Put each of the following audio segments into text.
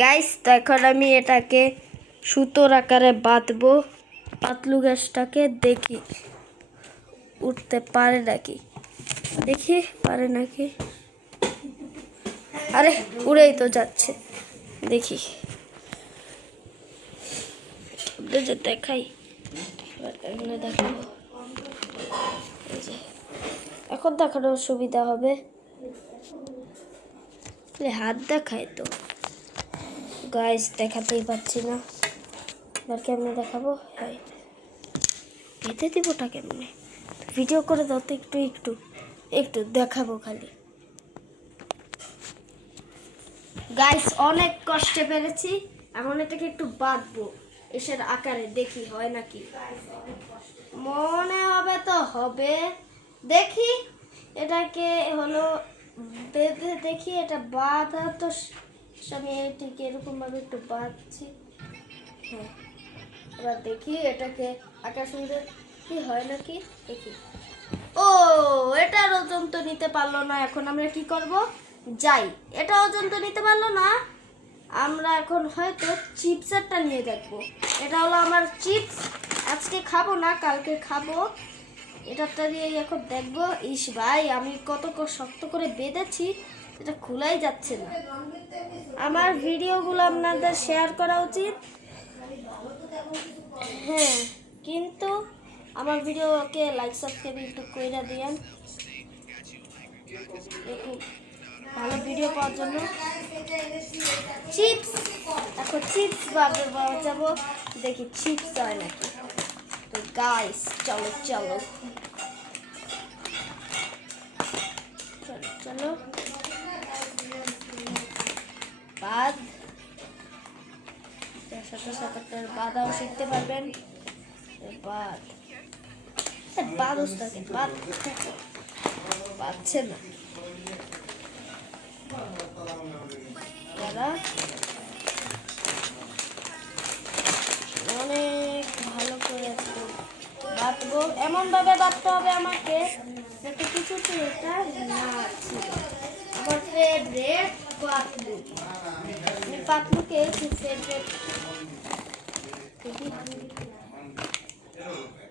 Guys তো এখন আমি এটাকে সুতোর আকারে বাঁধবো। পাতলু গাছটাকে দেখি উঠতে পারে নাকি, দেখি পারে নাকি। আরে উড়েই তো যাচ্ছে, দেখি যে দেখাই দেখাবো। এখন দেখানোর সুবিধা হবে, হাত দেখায় তো গাইস দেখাতেই পাচ্ছি না। এবার কেমনে দেখাবো? হ্যাঁ বেঁধে দিবটা কেমনে? ভিডিও করে দাও তো, একটু একটু একটু দেখাবো খালি। গাইস অনেক কষ্টে পেরেছি, এখন এটাকে একটু বাঁধবো এসের আকারে, দেখি হয় নাকি। মনে হবে তো হবে, দেখি এটাকে হলো বেঁধে দেখি। এটা বাঁধা তো আমি ঠিক এরকম ভাবে একটু বাঁধছি। হ্যাঁ এবার দেখি এটাকে আকাশ সুন্দর কি হয় নাকি, দেখি। ও এটার ওজন তো নিতে পারলো না। এখন আমরা কি করব? যাই, এটা ওজন তো নিতে পারলো না, আমরা এখন হয়তো চিপসেরটা নিয়ে দেখবো। এটা হলো আমার চিপস, আজকে খাবো না কালকে খাবো। এটাটা দিয়ে এখন দেখবো। ইস ভাই আমি কত শক্ত করে বেঁধেছি, এটা খোলাই যাচ্ছে না। আমার ভিডিওগুলো আপনাদের শেয়ার করা উচিত, হ্যাঁ, কিন্তু আমার ভিডিওকে লাইক সাবস্ক্রাইব একটু কইরা দিয়েন দেখুন ভালো ভিডিও পাওয়ার জন্য। চিপস, এখন চিপস বাজাবো, দেখি চিপস হয় নাকি। তো গাইস চলো চলো চলো চলো বাদ, সাথে সাথে বাদাও শিখতে পারবেন। বাদ বাদস্তাকে বাদ পাচ্ছে না অনেক ভালো করে বাঁধবো। এমন ভাবে বাঁধতে হবে আমাকে যাতে কিছুতে এটা না ছিল। আমার ফেভারিট পাতলু, আমি পাতলুকে খুব ফেভারিট।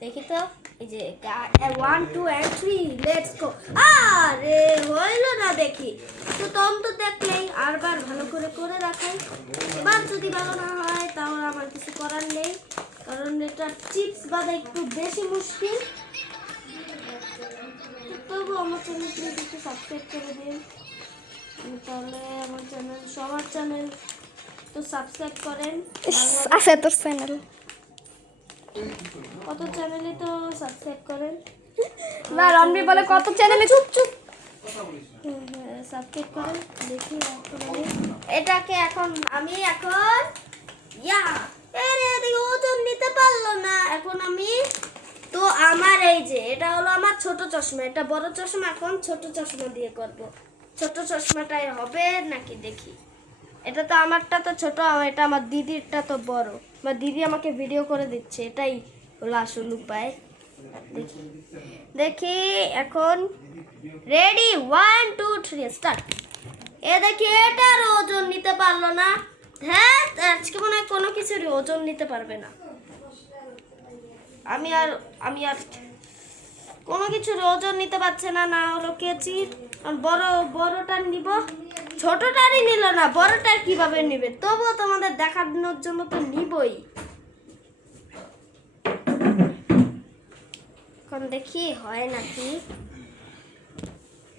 দেখি তো এই যে 1 2 and 3 লেটস গো। আরে হইলো না, দেখি তো তন্ত দেখলেই আরবার ভালো করে করে দেখাই। এবার যদি ভালো না হয় তাহলে আমার কিছু করার নেই, কারণ এটা চিপস বাঁধা একটু বেশি মুশকিল। তবু আমার চ্যানেল প্লিজ একটু সাবস্ক্রাইব করে দিন, তাহলে আমার চ্যানেল সবার চ্যানেল তো সাবস্ক্রাইব করেন। আছে তোর চ্যানেল, কত চ্যানেলে তো সাবস্ক্রাইব করেন না রনবি বলে কত চ্যানেলে। চুপ চুপ সাবস্ক্রাইব করেন। দেখি এটাকে এখন আমি এখন ইয়া এদিকে ওজন নিতে পারলো না। এখন আমি তো আমার এই যে এটা হলো আমার ছোট চশমা, এটা বড় চশমা, এখন ছোট চশমা দিয়ে করব। ছোট চশমাটাই হবে নাকি দেখি। এটা তো আমারটা তো ছোট, এটা আমার দিদিরটা তো বড়। আমার দিদি আমাকে ভিডিও করে দিচ্ছে, এটাই হলো আসল উপায়। দেখি দেখি এখন রেডি 1 2 3 স্টার্ট। এ দেখি এটার ওজন নিতে পারলো না। হ্যাঁ আজকে মনে হয় কোনো কিছুর ওজন নিতে পারবে না। আমি আর কোনো কিছুর ওজন নিতে পারছে না। না হলো কেচি বড়টা নিব, ছোটটারই নিল না, বড়টার কিভাবে নিবে? তবুও তোমাদের দেখানোর জন্য তো নিবই। এখন দেখি হয় নাকি।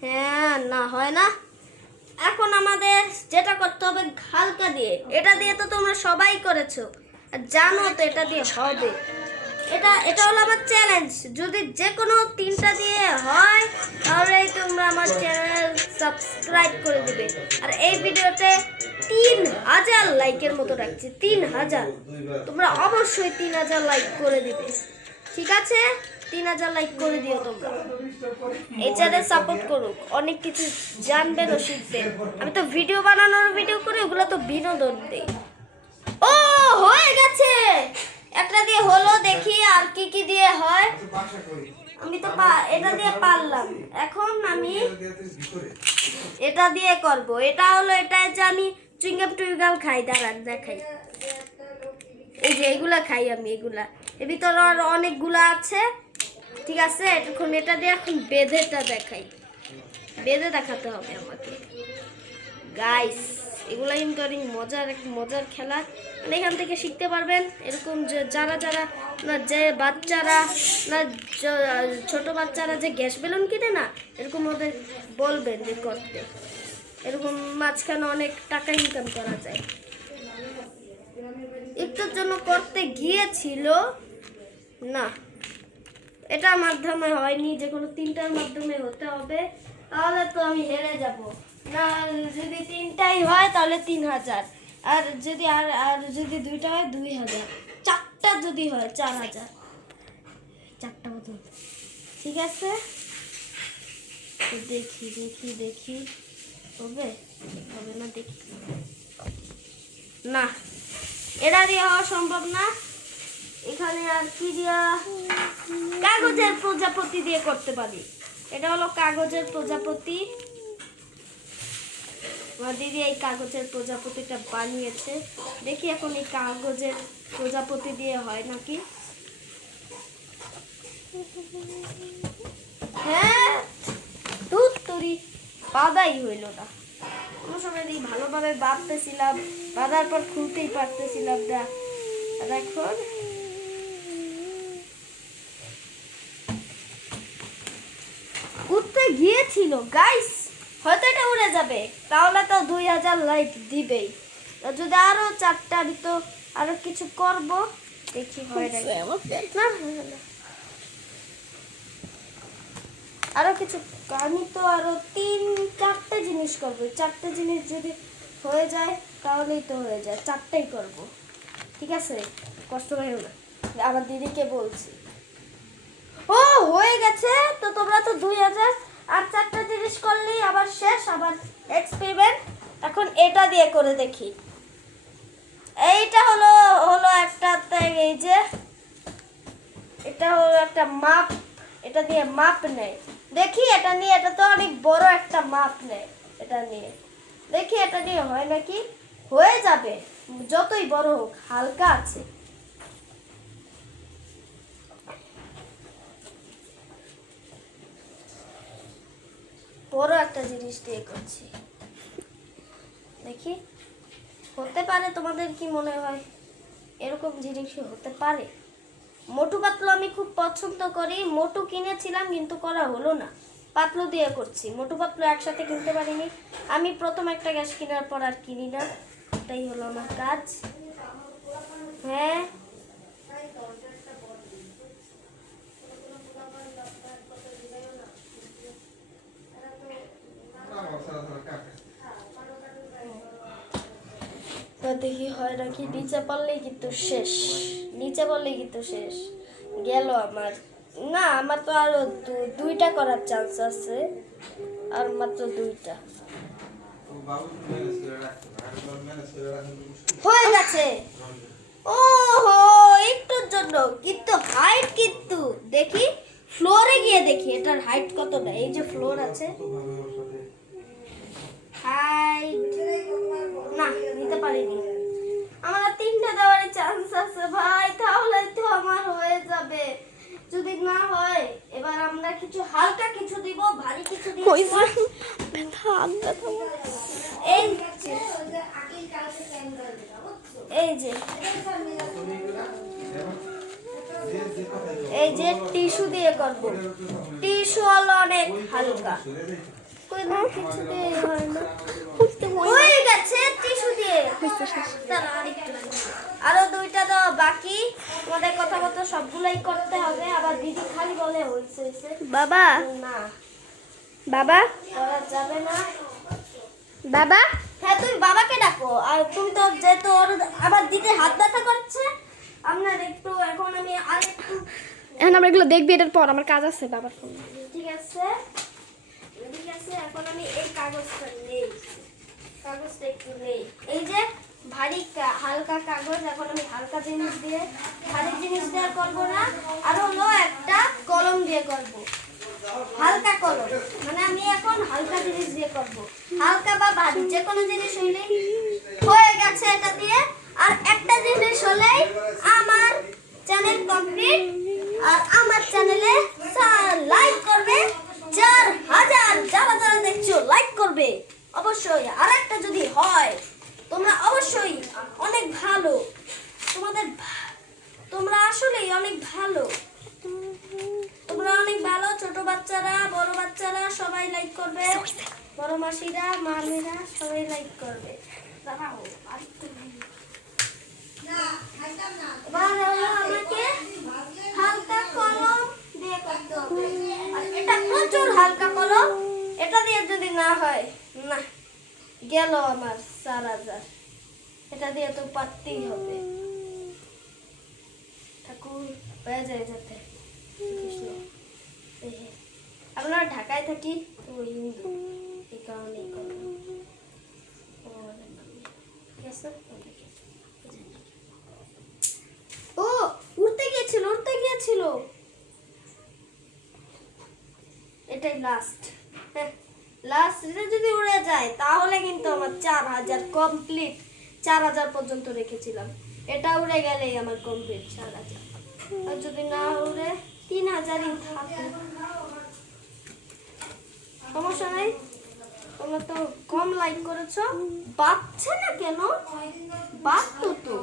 হ্যাঁ না হয় না। এখন আমাদের যেটা করতে হবে হালকা দিয়ে, এটা দিয়ে তো তোমরা সবাই করেছো আর জানো তো এটা দিয়ে হবে। এটা হলো আমার চ্যালেঞ্জ, যদি যে কোনো 3টা দিয়ে হয় তাহলে তোমরা আমার চ্যানেল সাবস্ক্রাইব করে দিবে। আর এই ভিডিওতে 3000 লাইকের মতো রাখছি, 3000। তোমরা অবশ্যই 3000 লাইক করে দিবে, ঠিক আছে? 3000 লাইক করে দিও তোমরা। এই চ্যানেল সাপোর্ট করুক, অনেক কিছু জানবেন ও শিখবেন। আমি তো ভিডিও বানানোর ভিডিও করি, ওগুলো তো বিনোদন দেই। ও হয়ে গেছে, একটা দিয়ে হলো, দেখি আর কি কি দিয়ে হয়। আমি তো এটা দিয়ে পারলাম, এখন আমি এটা দিয়ে করব। এটা হলো এটা যে আমি চুইংগাম টুইঙ্গাম খাই, দাঁড়ান দেখাই। এই যে এগুলা খাই আমি, এগুলা এর ভিতরে আর অনেকগুলা আছে। ঠিক আছে, এখন এটা দিয়ে এখন বেঁধেটা দেখাই, বেঁধে দেখাতে হবে আমাকে গাইস। এগুলা কিন্তু অনেক মজার খেলা, মানে এখান থেকে শিখতে পারবেন। এরকম যে যারা না, যে বাচ্চারা না, ছোট বাচ্চারা যে গ্যাস বেলুন কিনে না, এরকম ওদের বলবেন যে করতে, এরকম মাঝখানে অনেক টাকা ইনকাম করা যায়। একটুর জন্য করতে গিয়েছিল না, এটার মাধ্যমে হয়নি, যে কোনো তিনটার মাধ্যমে হতে হবে, তাহলে তো আমি হেরে যাব না। যদি তিনটাই হয় তাহলে 3000, আর যদি দুইটা হয় 2000, চারটা যদি হয় 4000, চারটা মতো। ঠিক আছে, তো দেখি হবে না, দেখি না, এটা দিয়ে হওয়া সম্ভব না। এখানে আর কি দিয়া, কাগজের প্রজাপতি দিয়ে করতে পারি। এটা হলো কাগজের প্রজাপতি। আমার দিদি এই কাগজের প্রজাপতিটা বানিয়েছে, দেখি এখন এই কাগজের প্রজাপতি দিয়ে হয় নাকি। হ্যাঁ, দুধ তরি বাদাই হইল না। কোনো সময় ভালোভাবে বাঁধতেছিলাম, বাঁধার পর খুলতেই পারতেছিলাম না। আর এখন উঠতে গিয়েছিল গাইস, হয়তো এটা উড়ে যাবে, তাহলে তো 2000 লাইক দিবেই। যদি আরো 4টা দিত, আরো কিছু করব, দেখি হয় নাকি। না, আরো কিছু, আমি তো আরো 3-4টা জিনিস করবো। 4টা জিনিস যদি হয়ে যায় তাহলেই তো হয়ে যায়, 4টাই করব। ঠিক আছে, কষ্ট হয়েও না, আমার দিদিকে বলছি। ও হয়ে গেছে, তো তোমরা তো 2000 আর 4টা জিনিস করলেই আবার শেষ, আবার এক্সপেরিমেন্ট। এখন এটা দিয়ে করে দেখি। এইটা হলো একটা, এই যে এটা হলো একটা মাপ, এটা দিয়ে মাপ নেয়। দেখি এটা নিয়ে, এটা তো অনেক বড় একটা মাপ নেয়, এটা নিয়ে দেখি এটা দিয়ে হয় নাকি। হয়ে যাবে, যতই বড় হোক, হালকা আছে। বড় একটা জিনিস দিয়ে করছি, দেখি হতে পারে। তোমাদের কি মনে হয় এরকম জিনিসই হতে পারে? মোটু পাতলু আমি খুব পছন্দ করি, মোটু কিনেছিলাম কিন্তু করা হলো না, পাতলু দিয়ে করছি। মোটু পাতলু একসাথে কিনতে পারিনি, আমি প্রথম একটা গ্যাস কেনার পর আর কিনি না, এটাই হলো আমার কাজ। হ্যাঁ, তো দেখি হয় নাকি। নিচে পড়লেই কিন্তু শেষ, গেল আমার। না, আমার তো আরো 2টা করার চান্স আছে, আর মাত্র 2টা। হয়ে গেছে। ওহো, একটুর জন্য কিন্তু হাইট, কিন্তু দেখি ফ্লোরে গিয়ে দেখি এটার হাইট কতটা। এই যে ফ্লোর আছে, হাইট না নিতে পারিনি। আমার 3টা দেওয়ার চান্স আছে ভাই, তাহলে তো আমার হয়ে যাবে। যদি না হয়, এবার আমরা কিছু হালকা কিছু দিব, ভারী কিছু দিব। এই যে টিস্যু দিয়ে করব। টিস্যু হলো অনেক হালকা, কিছু দিয়ে হয় না। হয়ে গেছে টিস্যু দিয়ে। আরো 2টা দেওয়া বাকি, তোমাদের কথা মতো সবগুলাই করতে হবে। আবার দিদি খালি বলে হইছে বাবা, না বাবা করা যাবে না। বাবা, হ্যাঁ তুমি বাবাকে ডাকো। আর তুমি তো যেহেতু আবার দিদি হাত ব্যথা করছে, আপনার একটু এখন আমি আরেকটু, এখন আমরা এগুলো দেখবি, এটার পর আমার কাজ আছে বাবার ফোন। ঠিক আছে, এখন আমি এই কাগজটা একটু নেই। এই যে ভারী হালকা কাগজ, এখন আমি হালকা জিনিস দিয়ে, ভারী জিনিস দিয়ে করবো না। আর হলো একটা কলম দিয়ে করব, হালকা কলম, মানে আমি এখন হালকা জিনিস দিয়ে করব। হালকা বা ভারী যে কোনো জিনিস হইলেই গেছে এটা দিয়ে। আর একটা জিনিস হলেই আমার চ্যানেল কমপ্লিট। আর আমার চ্যানেলে লাইক করবে 4000, যারা যারা দেখছো লাইক করবে অবশ্যই। আর একটা যদি হয়, তোমরা অবশ্যই অনেক ভালো, তোমরা আসলেই অনেক ভালো, তোমরা অনেক ভালো। ছোট বাচ্চারা, বড় বাচ্চারা সবাই লাইক করবে, বড় মাসিরা, মামিরা সবাই লাইক করবে। দাঁড়াও, আরেকটু এবার হলো আমাকে হালকা কলম দিয়ে করতে হবে। আর এটা প্রচুর হালকা কলম, এটা দিয়ে যদি না হয়, না গেল আমার 4000। এটা দিয়ে তো পারতেই হবে। ঠাকুর হয়ে যায় যাতে কৃষ্ণ। আমরা ঢাকায় থাকি তো হিন্দু, এই কারণেই করলাম। ও উড়তে গিয়েছিল। এটাই লাস্ট। হ্যাঁ, লাস্ট এটা যদি উড়ে যায় তাহলে কিন্তু আমার 4000 কমপ্লিট। 4000 পর্যন্ত রেখেছিলাম, এটা উড়ে গেলেই আমার কমপ্লিট 4000। আর যদি না উড়ে 3000ই থাকে, সমস্যা নাই। তোমরা তো কম লাইক করেছো, বাচ্চা না কেন? বাচ্চা তো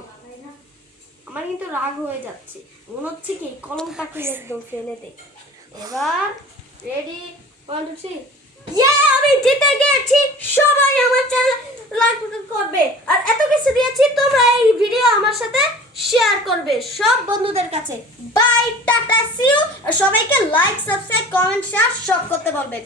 আমার কিন্তু রাগ হয়ে যাচ্ছে, মনে হচ্ছে কি কলমটাকে একদম ফেলে দে। এবার রেডি, 1 2 3। আমি জিতে গেছি। সবাই আমার চ্যানেল লাইক করবে, আর এত কিছু দিয়েছি, তোমরা এই ভিডিও আমার সাথে শেয়ার করবে সব বন্ধুদের কাছে। Bye, tata, see you. সবাইকে লাইক, সাবস্ক্রাইব, কমেন্ট, শেয়ার সব করতে বলবেন।